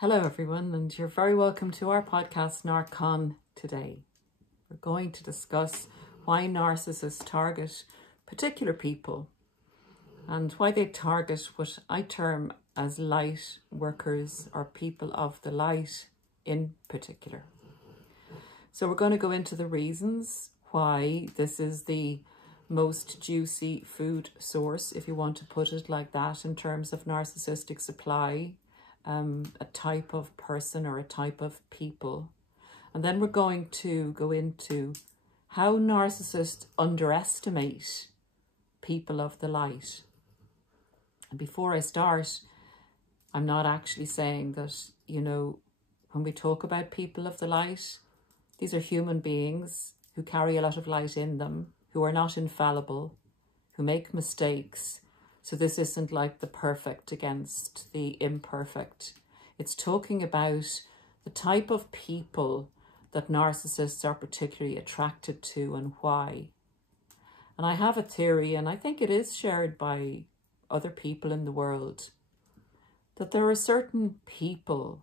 Hello everyone, and you're very welcome to our podcast Narcon today. We're going to discuss why narcissists target particular people and why they target what I term as light workers or people of the light in particular. So we're going to go into the reasons why this is the most juicy food source, if you want to put it like that, in terms of narcissistic supply. A type of person or a type of people. And then we're going to go into how narcissists underestimate people of the light. And before I start, I'm not actually saying that, when we talk about people of the light, these are human beings who carry a lot of light in them, who are not infallible, who make mistakes. So this isn't like the perfect against the imperfect. It's talking about the type of people that narcissists are particularly attracted to and why. And I have a theory, and I think it is shared by other people in the world, that there are certain people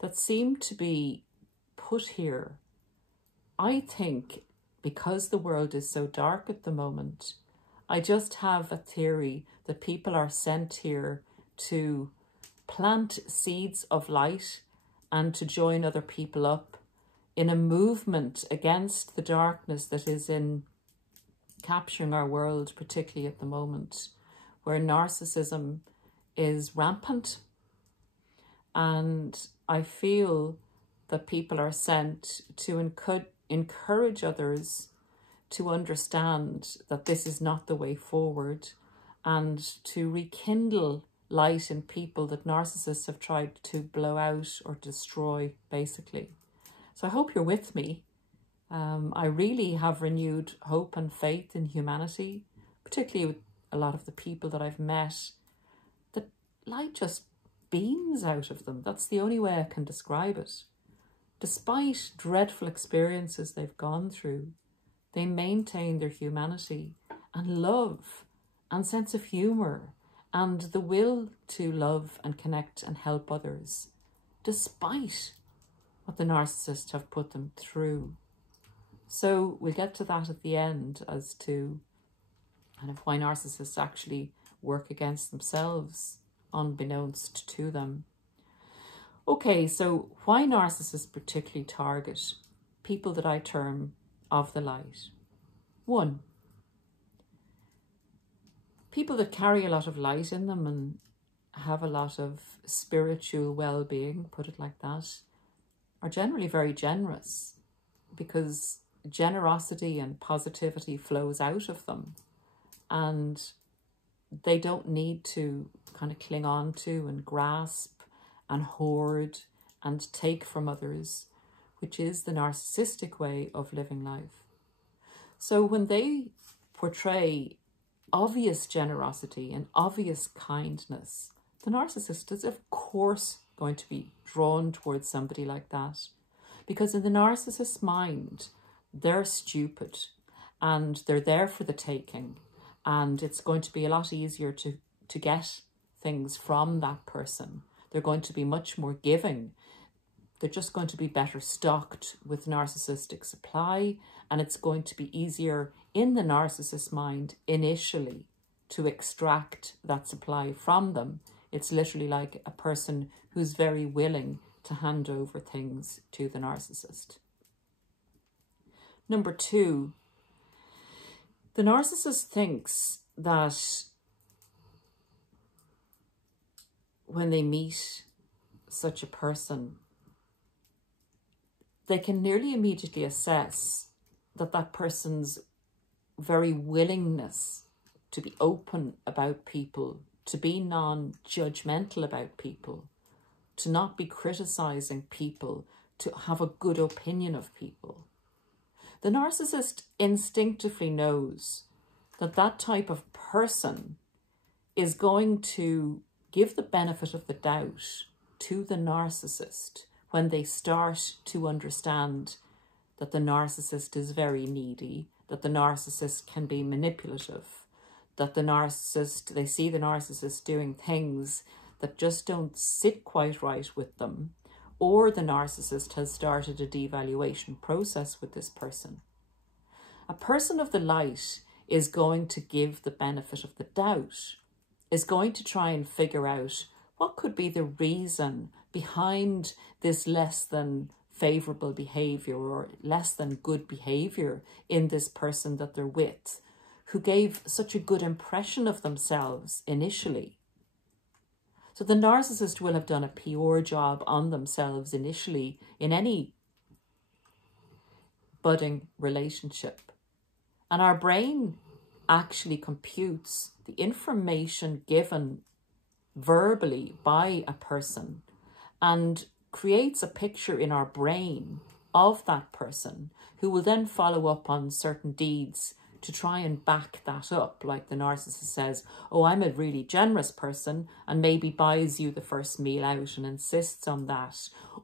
that seem to be put here, I think, because the world is so dark at the moment. I just have a theory that people are sent here to plant seeds of light and to join other people up in a movement against the darkness that is in capturing our world, particularly at the moment, where narcissism is rampant. And I feel that people are sent to encourage others to understand that this is not the way forward and to rekindle light in people that narcissists have tried to blow out or destroy, basically. So I hope you're with me. I really have renewed hope and faith in humanity, particularly with a lot of the people that I've met. The light just beams out of them. That's the only way I can describe it. Despite dreadful experiences they've gone through, they maintain their humanity and love and sense of humour and the will to love and connect and help others, despite what the narcissists have put them through. So we'll get to that at the end as to kind of why narcissists actually work against themselves, unbeknownst to them. Okay, so why narcissists particularly target people that I term of the light. 1, people that carry a lot of light in them and have a lot of spiritual well-being, put it like that, are generally very generous because generosity and positivity flows out of them, and they don't need to kind of cling on to and grasp and hoard and take from others, which is the narcissistic way of living life. So when they portray obvious generosity and obvious kindness, the narcissist is of course going to be drawn towards somebody like that, because in the narcissist's mind, they're stupid and they're there for the taking, and it's going to be a lot easier to get things from that person. They're going to be much more giving. They're just going to be better stocked with narcissistic supply, and it's going to be easier in the narcissist's mind initially to extract that supply from them. It's literally like a person who's very willing to hand over things to the narcissist. Number 2, the narcissist thinks that when they meet such a person, they can nearly immediately assess that that person's very willingness to be open about people, to be non-judgmental about people, to not be criticizing people, to have a good opinion of people. The narcissist instinctively knows that that type of person is going to give the benefit of the doubt to the narcissist when they start to understand that the narcissist is very needy, that the narcissist can be manipulative, that the narcissist, they see the narcissist doing things that just don't sit quite right with them, or the narcissist has started a devaluation process with this person. A person of the light is going to give the benefit of the doubt, is going to try and figure out what could be the reason behind this less than favorable behavior or less than good behavior in this person that they're with, who gave such a good impression of themselves initially. So the narcissist will have done a PR job on themselves initially in any budding relationship. And our brain actually computes the information given verbally by a person and creates a picture in our brain of that person, who will then follow up on certain deeds to try and back that up. Like the narcissist says, oh, I'm a really generous person, and maybe buys you the first meal out and insists on that,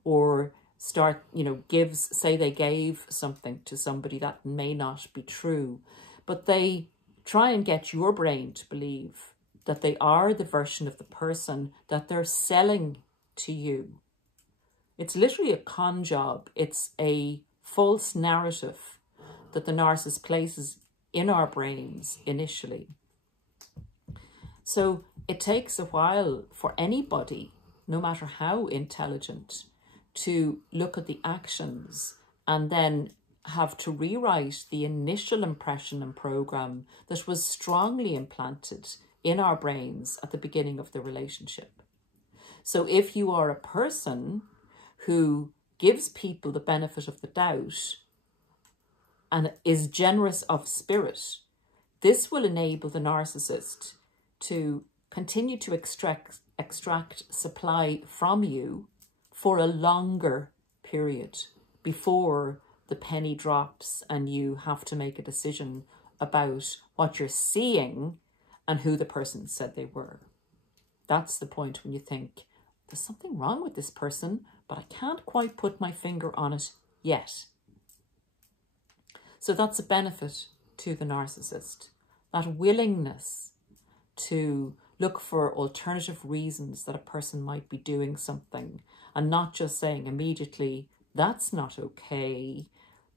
or say they gave something to somebody that may not be true, but they try and get your brain to believe that they are the version of the person that they're selling to you. It's literally a con job. It's a false narrative that the narcissist places in our brains initially. So it takes a while for anybody, no matter how intelligent, to look at the actions and then have to rewrite the initial impression and program that was strongly implanted in our brains at the beginning of the relationship. So if you are a person who gives people the benefit of the doubt and is generous of spirit, this will enable the narcissist to continue to extract supply from you for a longer period before the penny drops and you have to make a decision about what you're seeing and who the person said they were. That's the point when you think, there's something wrong with this person, but I can't quite put my finger on it yet. So that's a benefit to the narcissist, that willingness to look for alternative reasons that a person might be doing something, and not just saying immediately, that's not okay,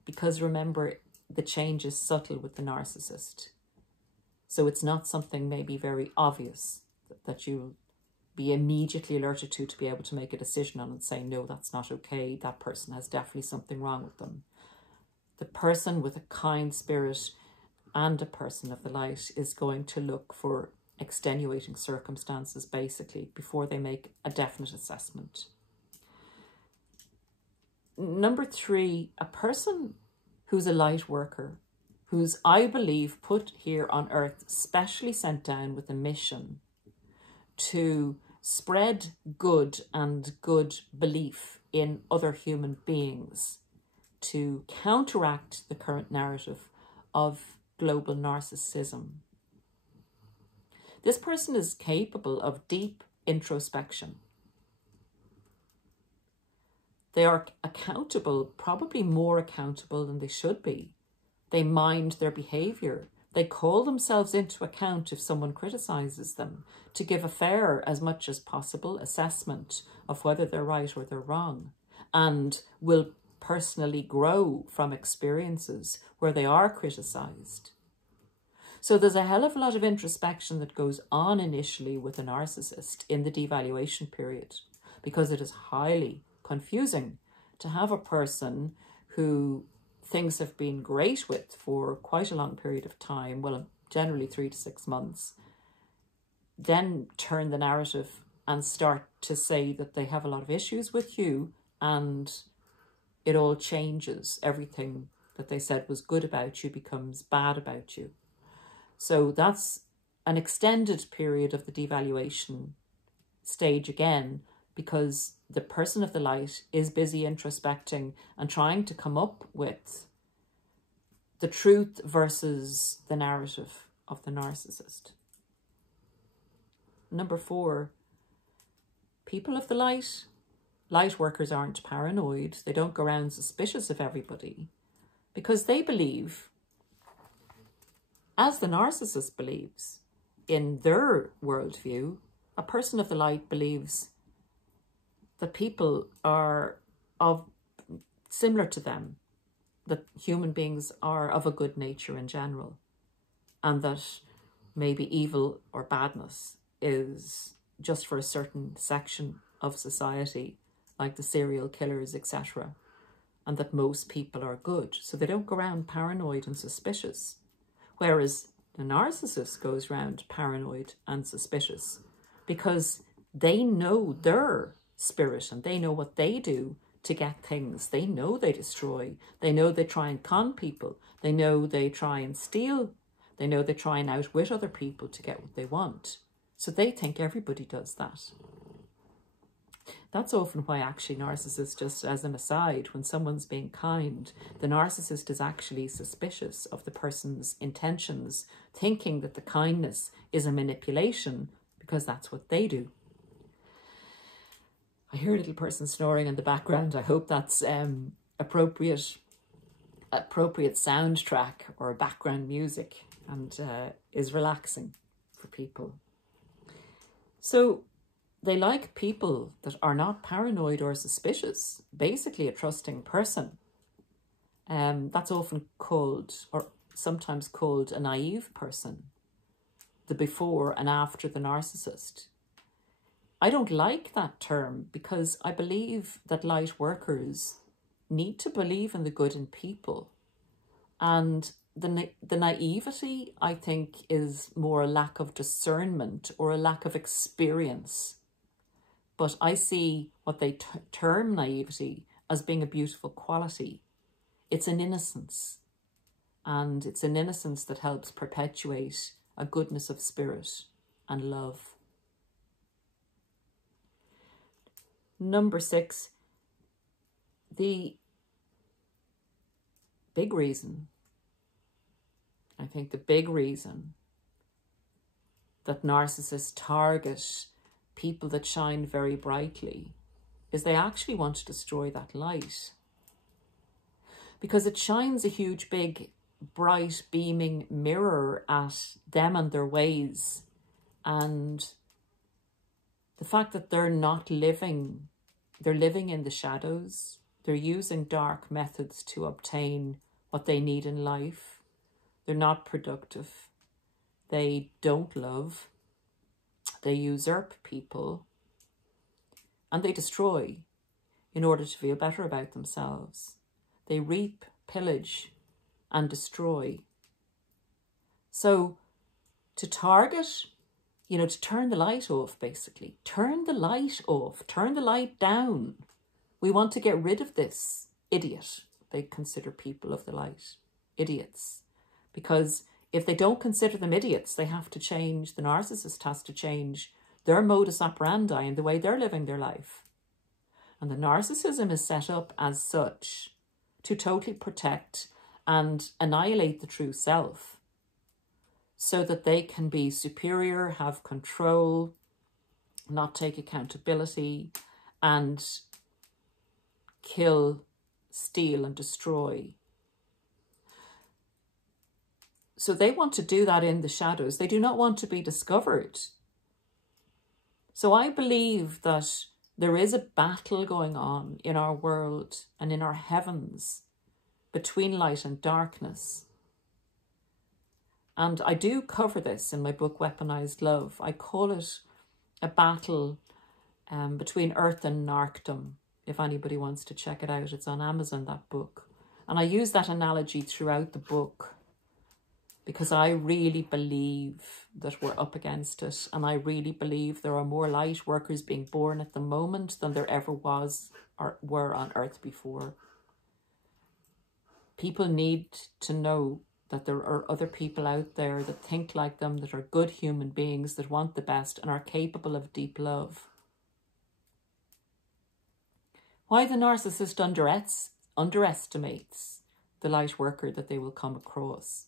because remember, the change is subtle with the narcissist. So it's not something maybe very obvious that you'll be immediately alerted to be able to make a decision on and say, no, that's not okay. That person has definitely something wrong with them. The person with a kind spirit and a person of the light is going to look for extenuating circumstances, basically, before they make a definite assessment. Number 3, a person who's a light worker, who's, I believe, put here on earth, specially sent down with a mission to spread good and good belief in other human beings, to counteract the current narrative of global narcissism. This person is capable of deep introspection. They are accountable, probably more accountable than they should be. They mind their behaviour. They call themselves into account if someone criticises them, to give a fair, as much as possible, assessment of whether they're right or they're wrong, and will personally grow from experiences where they are criticised. So there's a hell of a lot of introspection that goes on initially with a narcissist in the devaluation period, because it is highly confusing to have a person who things have been great with for quite a long period of time, well, generally 3 to 6 months, then turn the narrative and start to say that they have a lot of issues with you, and it all changes. Everything that they said was good about you becomes bad about you. So that's an extended period of the devaluation stage again, because the person of the light is busy introspecting and trying to come up with the truth versus the narrative of the narcissist. Number 4, people of the light workers aren't paranoid. They don't go around suspicious of everybody, because they believe, as the narcissist believes, in their worldview, a person of the light believes that people are similar to them, that human beings are of a good nature in general, and that maybe evil or badness is just for a certain section of society, like the serial killers, etc., and that most people are good. So they don't go around paranoid and suspicious. Whereas the narcissist goes around paranoid and suspicious because they know their spirit and they know what they do to get things. They know they destroy. They know they try and con people. They know they try and steal. They know they try and outwit other people to get what they want. So they think everybody does that. That's often why actually narcissists, just as an aside, when someone's being kind, the narcissist is actually suspicious of the person's intentions, thinking that the kindness is a manipulation because that's what they do. I hear a little person snoring in the background. I hope that's appropriate soundtrack or background music and is relaxing for people. So they like people that are not paranoid or suspicious, basically a trusting person. That's often called, or sometimes called, a naive person, the before and after the narcissist. I don't like that term because I believe that light workers need to believe in the good in people. And the naivety, I think, is more a lack of discernment or a lack of experience. But I see what they term naivety as being a beautiful quality. It's an innocence. And it's an innocence that helps perpetuate a goodness of spirit and love. Number 6, the big reason, I think the big reason that narcissists target people that shine very brightly is they actually want to destroy that light. Because it shines a huge, big, bright, beaming mirror at them and their ways. And the fact that they're not living, they're living in the shadows. They're using dark methods to obtain what they need in life. They're not productive. They don't love. They usurp people. And they destroy in order to feel better about themselves. They reap, pillage, and destroy. So to target, to turn the light off, basically. Turn the light off. Turn the light down. We want to get rid of this idiot. They consider people of the light idiots. Because if they don't consider them idiots, they have to change, the narcissist has to change their modus operandi and the way they're living their life. And the narcissism is set up as such to totally protect and annihilate the true self so that they can be superior, have control, not take accountability, and kill, steal, and destroy. So they want to do that in the shadows. They do not want to be discovered. So I believe that there is a battle going on in our world and in our heavens between light and darkness. And I do cover this in my book, Weaponized Love. I call it a battle between earth and narcdom. If anybody wants to check it out, it's on Amazon, that book. And I use that analogy throughout the book because I really believe that we're up against it. And I really believe there are more light workers being born at the moment than there ever was or were on earth before. People need to know that there are other people out there that think like them, that are good human beings, that want the best and are capable of deep love. Why the narcissist underestimates the light worker that they will come across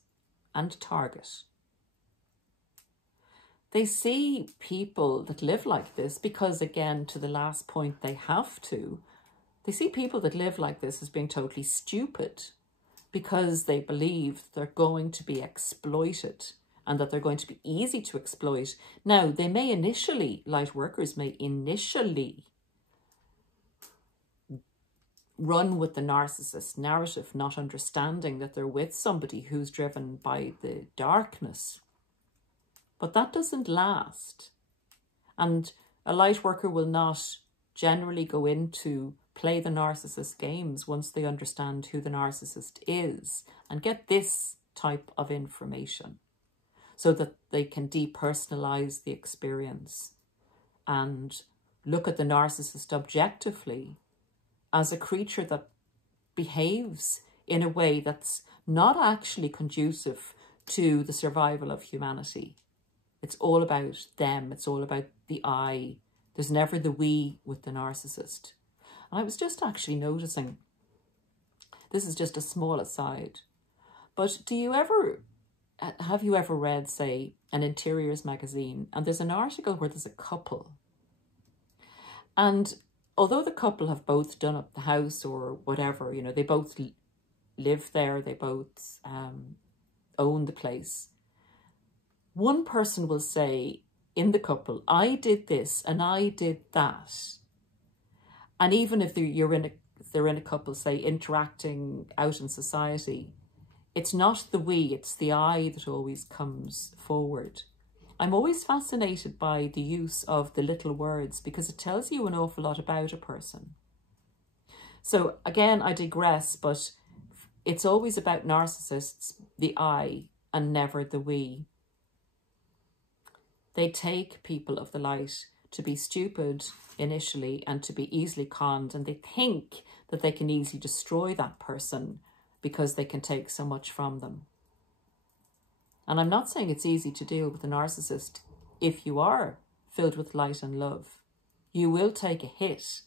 and target. They see people that live like this because, again, to the last point, they have to. They see people that live like this as being totally stupid because they believe they're going to be exploited and that they're going to be easy to exploit. Now, they may initially, light workers may initially run with the narcissist narrative, not understanding that they're with somebody who's driven by the darkness. But that doesn't last. And a light worker will not generally go into play the narcissist games once they understand who the narcissist is and get this type of information so that they can depersonalize the experience and look at the narcissist objectively as a creature that behaves in a way that's not actually conducive to the survival of humanity. It's all about them. It's all about the I. There's never the we with the narcissist. And I was just actually noticing, this is just a small aside, but have you ever read, say, an interiors magazine, and there's an article where there's a couple, and although the couple have both done up the house or whatever, you know, they both live there, they both own the place, one person will say in the couple, I did this and I did that. And even if they're in a couple, say, interacting out in society, it's not the we, it's the I that always comes forward. I'm always fascinated by the use of the little words because it tells you an awful lot about a person. So again, I digress, but it's always about narcissists, the I, and never the we. They take people of the light to be stupid initially and to be easily conned, and they think that they can easily destroy that person because they can take so much from them. And I'm not saying it's easy to deal with a narcissist if you are filled with light and love. You will take a hit,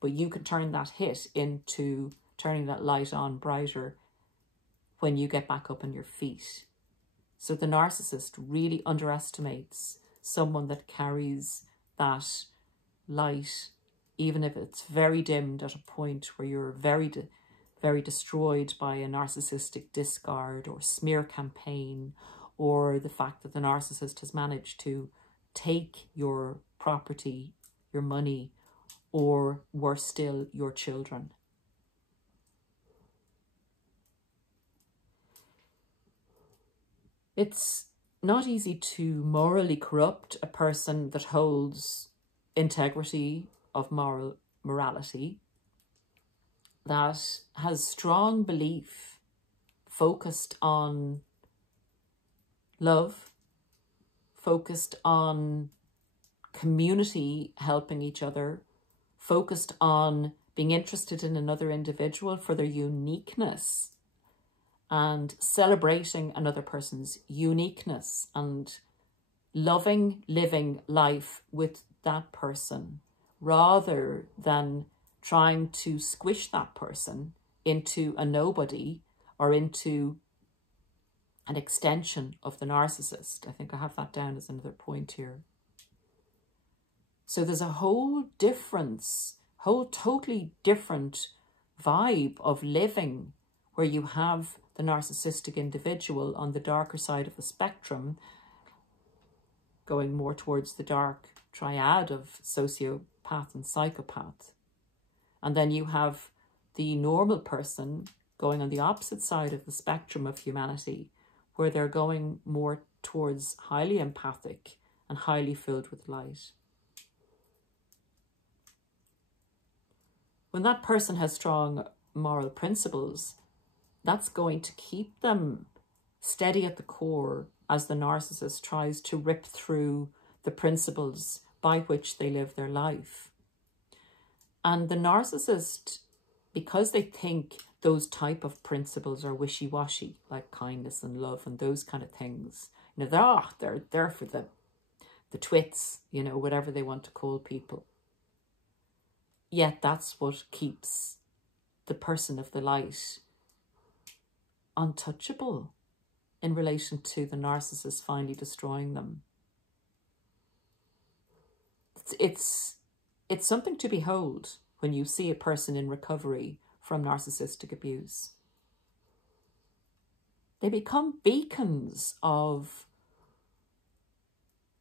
but you can turn that hit into turning that light on brighter when you get back up on your feet. So the narcissist really underestimates someone that carries that light, even if it's very dimmed at a point where you're very destroyed by a narcissistic discard or smear campaign, or the fact that the narcissist has managed to take your property, your money, or worse still, your children. It's not easy to morally corrupt a person that holds integrity of morality, that has strong belief focused on love, focused on community helping each other, focused on being interested in another individual for their uniqueness and celebrating another person's uniqueness and loving, living life with that person rather than trying to squish that person into a nobody or into an extension of the narcissist. I think I have that down as another point here. So there's a whole totally different vibe of living where you have the narcissistic individual on the darker side of the spectrum, going more towards the dark triad of sociopath and psychopath. And then you have the normal person going on the opposite side of the spectrum of humanity, where they're going more towards highly empathic and highly filled with light. When that person has strong moral principles, that's going to keep them steady at the core as the narcissist tries to rip through the principles by which they live their life. And the narcissist, because they think those type of principles are wishy-washy, like kindness and love and those kind of things, you know, they're there for the twits, you know, whatever they want to call people. Yet that's what keeps the person of the light untouchable in relation to the narcissist finally destroying them. It's something to behold when you see a person in recovery from narcissistic abuse. They become beacons of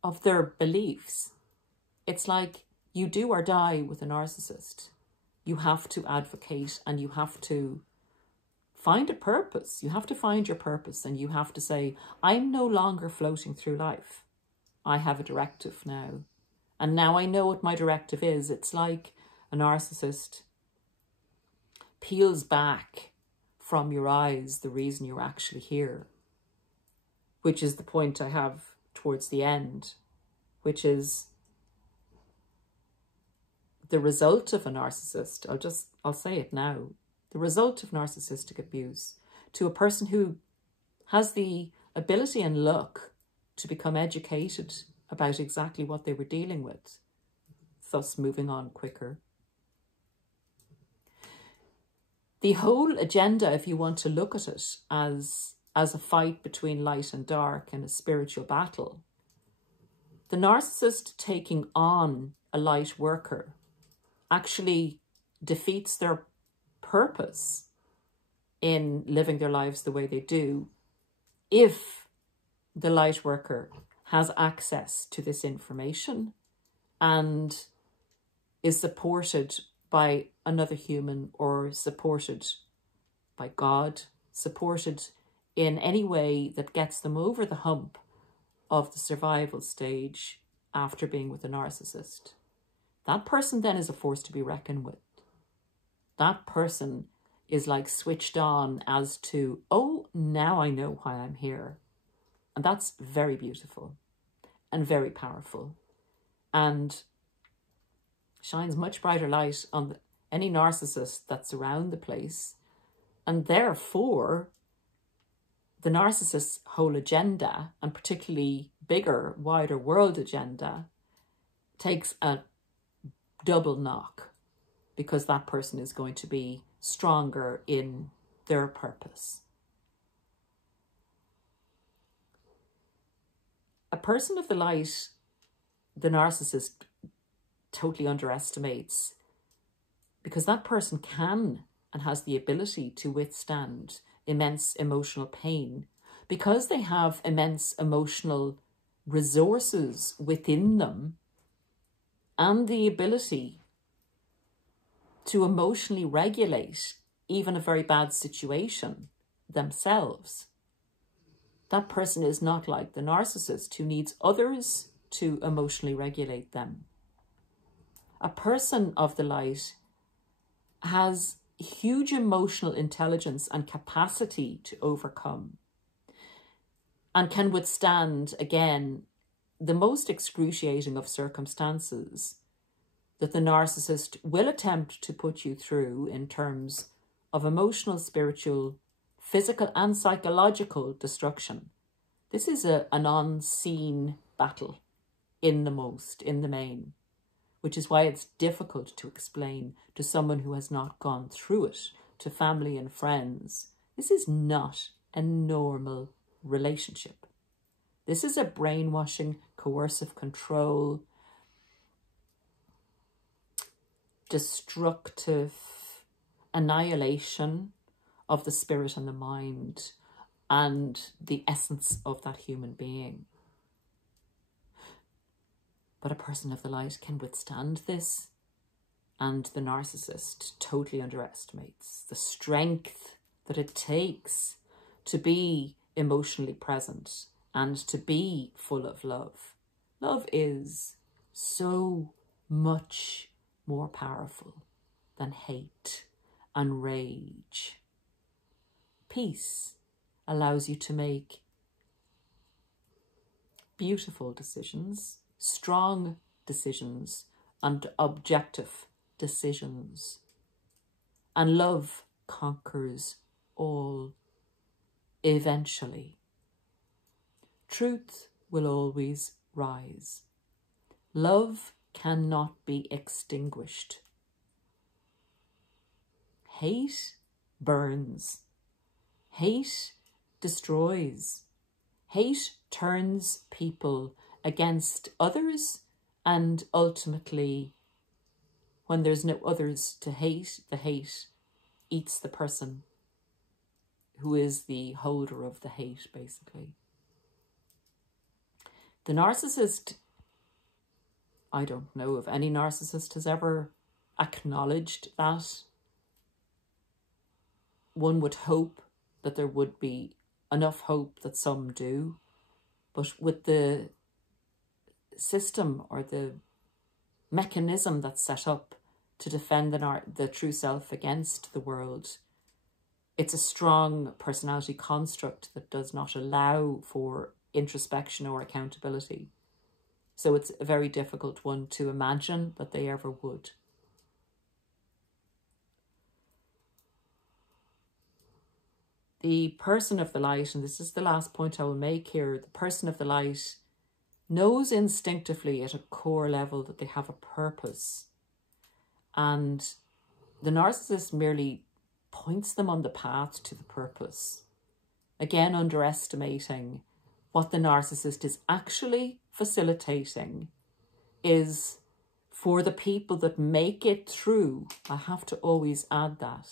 of their beliefs. It's like you do or die with a narcissist. You have to advocate and you have to find a purpose. You have to find your purpose and you have to say, I'm no longer floating through life. I have a directive now. And now I know what my directive is. It's like a narcissist peels back from your eyes the reason you're actually here, which is the point I have towards the end, which is the result of a narcissist. I'll say it now. The result of narcissistic abuse to a person who has the ability and luck to become educated about exactly what they were dealing with, thus moving on quicker. The whole agenda, if you want to look at it as a fight between light and dark and a spiritual battle, the narcissist taking on a light worker actually defeats their purpose in living their lives the way they do if the light worker has access to this information and is supported by another human or supported by God, supported in any way that gets them over the hump of the survival stage after being with a narcissist. That person then is a force to be reckoned with. That person is like switched on as to, oh, now I know why I'm here. And that's very beautiful and very powerful and shines much brighter light on any narcissist that's around the place. And therefore, the narcissist's whole agenda, and particularly bigger, wider world agenda, takes a double knock because that person is going to be stronger in their purpose. A person of the light, the narcissist totally underestimates, because that person can and has the ability to withstand immense emotional pain because they have immense emotional resources within them and the ability to emotionally regulate even a very bad situation themselves. That person is not like the narcissist who needs others to emotionally regulate them. A person of the light has huge emotional intelligence and capacity to overcome and can withstand, again, the most excruciating of circumstances that the narcissist will attempt to put you through in terms of emotional, spiritual, physical and psychological destruction. This is an unseen battle in the main, which is why it's difficult to explain to someone who has not gone through it, to family and friends. This is not a normal relationship. This is a brainwashing, coercive control, destructive annihilation of the spirit and the mind and the essence of that human being. But a person of the light can withstand this, and the narcissist totally underestimates the strength that it takes to be emotionally present and to be full of love. Love is so much more powerful than hate and rage. Peace allows you to make beautiful decisions, strong decisions, and objective decisions. And love conquers all eventually. Truth will always rise. Love cannot be extinguished. Hate burns. Hate destroys. Hate turns people against others, and ultimately, when there's no others to hate, the hate eats the person who is the holder of the hate, basically. The narcissist, I don't know if any narcissist has ever acknowledged that. One would hope that there would be enough hope that some do, but with the system or the mechanism that's set up to defend the true self against the world, it's a strong personality construct that does not allow for introspection or accountability. So it's a very difficult one to imagine that they ever would. The person of the light, and this is the last point I will make here, the person of the light knows instinctively at a core level that they have a purpose. And the narcissist merely points them on the path to the purpose. Again, underestimating what the narcissist is actually facilitating is for the people that make it through. I have to always add that.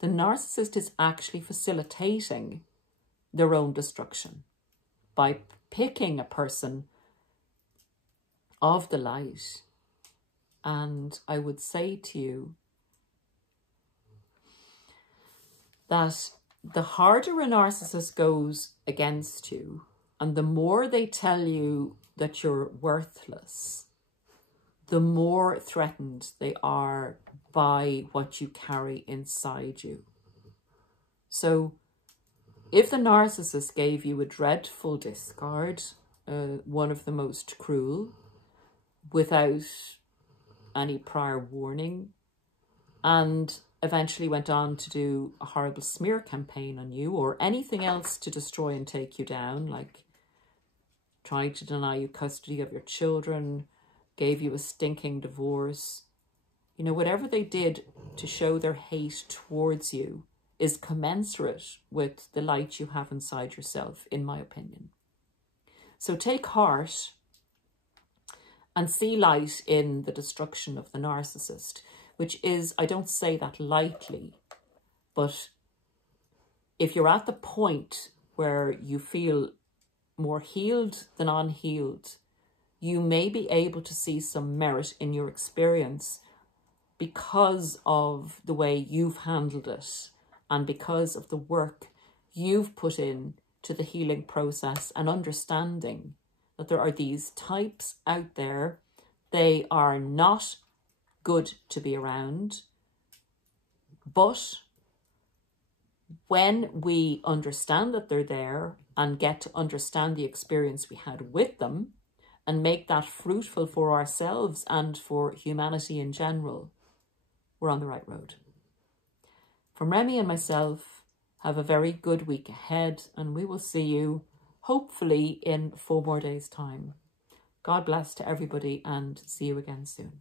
The narcissist is actually facilitating their own destruction by picking a person of the light. And I would say to you that the harder a narcissist goes against you, and the more they tell you that you're worthless, the more threatened they are by what you carry inside you. So if the narcissist gave you a dreadful discard, one of the most cruel, without any prior warning, and eventually went on to do a horrible smear campaign on you or anything else to destroy and take you down, like tried to deny you custody of your children, gave you a stinking divorce, you know, whatever they did to show their hate towards you is commensurate with the light you have inside yourself, in my opinion. So take heart and see light in the destruction of the narcissist, which is, I don't say that lightly, but if you're at the point where you feel more healed than unhealed, you may be able to see some merit in your experience because of the way you've handled it and because of the work you've put in to the healing process and understanding that there are these types out there. They are not good to be around, but when we understand that they're there and get to understand the experience we had with them and make that fruitful for ourselves and for humanity in general, we're on the right road. From Remy and myself, have a very good week ahead, and we will see you hopefully in 4 more days' time. God bless to everybody, and see you again soon.